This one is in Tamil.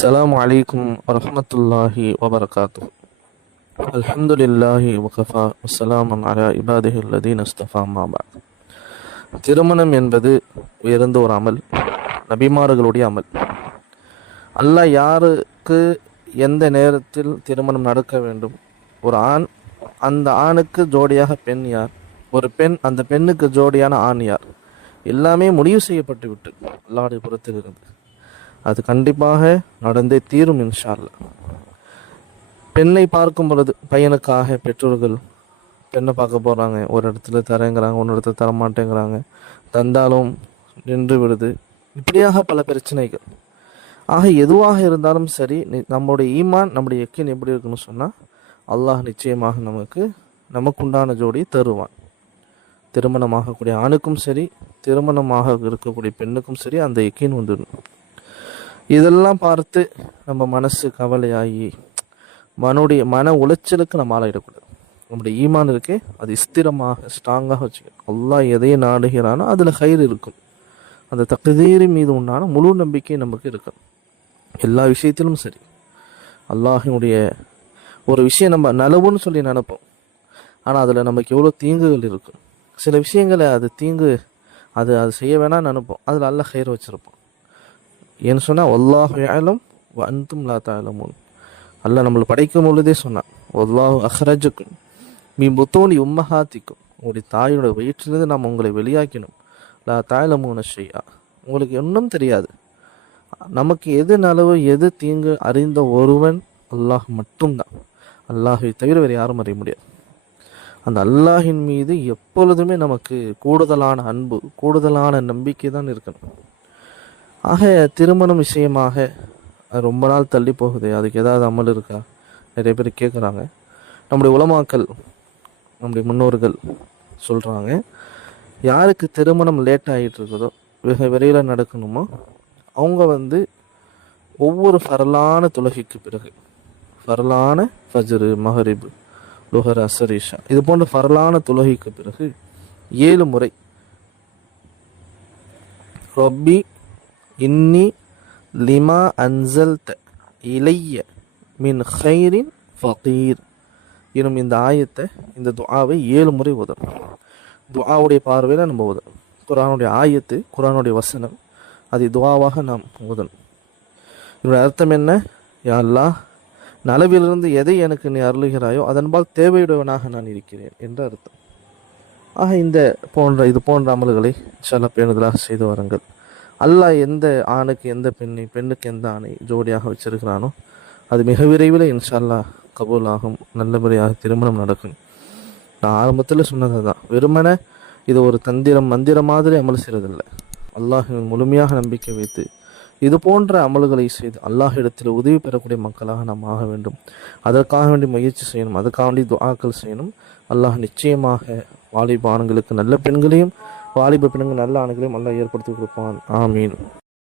السلام عليكم ورحمة الله وبركاته. الحمد لله وكفى والسلام على عباده الذين اصطفى ما بعد. திருமணம் என்பது உயர்ந்த ஒரு அமல், நபிமார்களுடைய அமல். அல்லாஹ் யாருக்கு எந்த நேரத்தில் திருமணம் நடக்க வேண்டும், ஒரு ஆண் அந்த ஆணுக்கு ஜோடியாக பெண் யார், ஒரு பெண் அந்த பெண்ணுக்கு ஜோடியான ஆண் யார், எல்லாமே முடிவு செய்யப்பட்டு விட்டு அல்லாஹ்வுடைய புறத்தில் இருந்து அது கண்டிப்பாக நடந்தே தீரும் இன்ஷா அல்லாஹ். பெண்ணை பார்க்கும் பொழுது பையனுக்காக பெற்றோர்கள் பெண்ணை பார்க்க போகிறாங்க, ஒரு இடத்துல தரேங்கிறாங்க, ஒரு இடத்துல தரமாட்டேங்கிறாங்க, தந்தாலும் நின்று விடுது, இப்படியாக பல பிரச்சனைகள். ஆக எதுவாக இருந்தாலும் சரி, நம்முடைய ஈமான் நம்முடைய யக்கீன் எப்படி இருக்குன்னு சொன்னால் அல்லாஹ் நிச்சயமாக நமக்குண்டான ஜோடியை தருவான். திருமணமாகக்கூடிய ஆணுக்கும் சரி, திருமணமாக இருக்கக்கூடிய பெண்ணுக்கும் சரி அந்த யக்கீன் வந்துடும். இதெல்லாம் பார்த்து நம்ம மனசு கவலையாகி மன உளைச்சலுக்கு நம்ம ஆளாயிடக்கூடாது. நம்முடைய ஈமான் இருக்கே அது ஸ்திரமாக ஸ்ட்ராங்காக வச்சுக்கணும். அல்லாஹ் எதையை நாடுகிறானோ அதில் கயிறு இருக்கும். அந்த தக்தீர் மீது உண்டான முழு நம்பிக்கை நமக்கு இருக்கும். எல்லா விஷயத்திலும் சரி, அல்லாஹினுடைய ஒரு விஷயம் நம்ம நலவுன்னு சொல்லி நினைப்போம், ஆனால் அதில் நமக்கு எவ்வளோ தீங்குகள் இருக்கும். சில விஷயங்களை அது தீங்கு அது செய்ய வேணாம்னு நினைப்போம், அதில் அல்லாஹ் கயிறு வச்சுருப்போம். ஏன்னு சொன்னால் வல்லாஹு யஅலம் வ அன்தும் லா தஅலமூன். அல்லாஹ் நம்மளை படைக்கும் பொழுதே சொன்னான், வல்லாஹு அஹ்ரஜக்கும் மின் புத்தூனி உம்மஹாத்திக்கும், உங்களுடைய தாயோட வயிற்றிலிருந்து நாம் உங்களை வெளியாக்கினோம். லா தஅலமூன ஷைஆ, உங்களுக்கு ஒன்றும் தெரியாது. நமக்கு எது நலவு எது தீங்கு அறிந்த ஒருவன் அல்லாஹ் மட்டும்தான். அல்லாஹை தவிர வேறு யாரும் அறிய முடியாது. அந்த அல்லாஹின் மீது எப்பொழுதுமே நமக்கு கூடுதலான அன்பு, கூடுதலான நம்பிக்கை தான் இருக்கணும். ஆக திருமணம் விஷயமாக ரொம்ப நாள் தள்ளி போகுது, அதுக்கு ஏதாவது அமல் இருக்கா நிறைய பேர் கேட்குறாங்க. நம்முடைய உலமாக்கள், நம்முடைய முன்னோர்கள் சொல்கிறாங்க, யாருக்கு திருமணம் லேட் ஆகிட்டு இருக்குதோ, வெகு விரைவில் நடக்கணுமோ, அவங்க ஒவ்வொரு ஃபரலான தொழுகைக்கு பிறகு, ஃபரலான ஃபஜ்ரு மஹரிப் லுஹர் அஸ்ர் இஷா இது போன்ற ஃபரலான தொழுகைக்கு பிறகு 7 முறை ரப்பி இன்னி லிமா அன்சல்த இலைய மின் ஹைரின் ஃபகீர் எனும் இந்த ஆயத்தை, இந்த துஆவை 7 முறை ஓதணும். துஆவுடைய பார்வையில் நம்ம ஓதணும். குர்ஆனுடைய ஆயத்து, குர்ஆனுடைய வசனம், அதை துஆவாக நாம் ஓதணும். இதனுடைய அர்த்தம் என்ன? யா அல்லாஹ், நலவிலிருந்து எதை எனக்கு நீ அருளுகிறாயோ அதன்பால் தேவையுடையவனாக நான் இருக்கிறேன் என்ற அர்த்தம். ஆக இது போன்ற அமல்களை இன்ஷா அல்லாஹ் பேணுதலாக செய்து வாருங்கள். அல்லாஹ் எந்த ஆணுக்கு எந்த பெண்ணுக்கு எந்த ஆணை ஜோடியாக வச்சிருக்கிறானோ அது மிக விரைவில் இன்ஷா அல்லாஹ் கபூல் ஆகும், நல்ல முறையாக திருமணம் நடக்கும். நான் ஆரம்பத்தில் சொன்னது தான், வெறுமனே இது ஒரு மந்திரம் மாதிரி அமல் செய்கிறதில்லை. அல்லாஹின் முழுமையாக நம்பிக்கை வைத்து இது போன்ற அமல்களை செய்து அல்லாஹ் இடத்தில் உதவி பெறக்கூடிய மக்களாக நாம் ஆக வேண்டும். அதற்காக வேண்டி முயற்சி செய்யணும், அதுக்காக வேண்டி துஆக்கள் செய்யணும். அல்லாஹ் நிச்சயமாக வாலிப ஆண்களுக்கு நல்ல பெண்களையும், வாலிப பெண்கள் நல்ல ஆண்களையும் அல்லாஹ் ஏற்படுத்தி கொடுப்பான். ஆமீன்.